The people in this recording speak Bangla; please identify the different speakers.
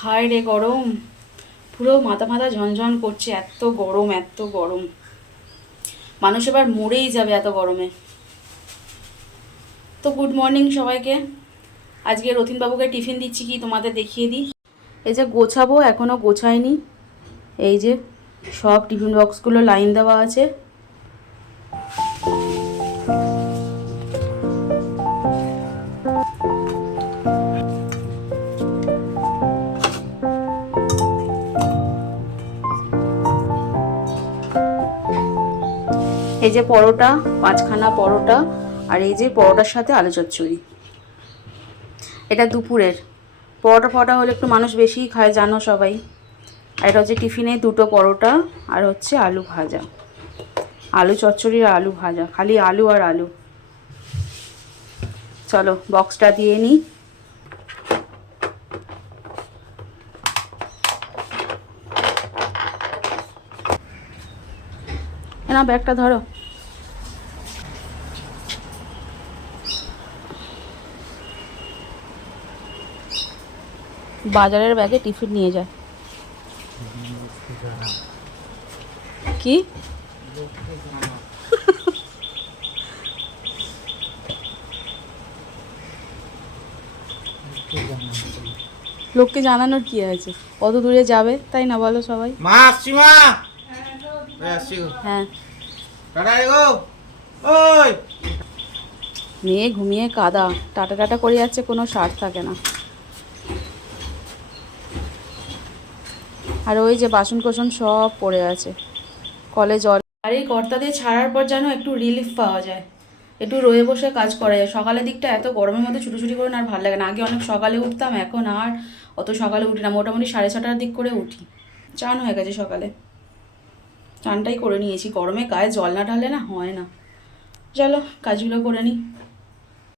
Speaker 1: হায় রে গরম। পুরো মাথা মাথা ঝনঝন করছে, এত গরম এত গরম। মানুষ এবার মরেই যাবে এত গরমে। তো গুড মর্নিং সবাইকে। আজকে রথিনবাবুকে টিফিন দিচ্ছি কি তোমাদের দেখিয়ে দিই। এই যে গোছাবো এখনও গোছায়নি এই যে সব টিফিন বক্সগুলো লাইন দেওয়া আছে। এই যে পরোটা পাঁচখানা পরোটা আর এই যে পরোটার সাথে আলু চচ্চড়ি। এটা দুপুরের। পরোটা ফরোটা হলে একটু মানুষ বেশিই খায়, জানো সবাই। আর এটা হচ্ছে টিফিনে দুটো পরোটা আর হচ্ছে আলু ভাজা। আলু চচ্চড়ি আর আলু ভাজা, খালি আলু আর আলু। চলো বক্সটা দিয়ে নিই না, ব্যাগটা ধরো। বাজারের ব্যাগে টিফিন নিয়ে যায়। কি? লোককে জানানোর কি আছে? কত দূরে যাবে? তাই না বলো সবাই?
Speaker 2: মা আসছি মা।
Speaker 1: হ্যাঁ
Speaker 2: ওই।
Speaker 1: মেয়ে ঘুমিয়ে কাদা। টাটা টাটা করে যাচ্ছে কোনো সার থাকে না। আর ওই যে বাসন কোসন সব পড়ে আছে। কলে জল আর এই কর্তাদের ছাড়ার পর যেন একটু রিলিফ পাওয়া যায়। একটু রয়ে বসে কাজ করা যায়। সকালের দিকটা এত গরমের মধ্যে ছুটোছুটি করে আর ভালো লাগে না। আগে অনেক সকালে উঠতাম, এখন আর অত সকালে উঠি না। মোটামুটি সাড়ে ছটার দিক করে উঠি। চান হয়ে গেছে সকালে। চানটাই করে নিয়েছি। গরমে গায়ে জল না ঢালে না হয় না। চলো, কাজগুলো করে নিই।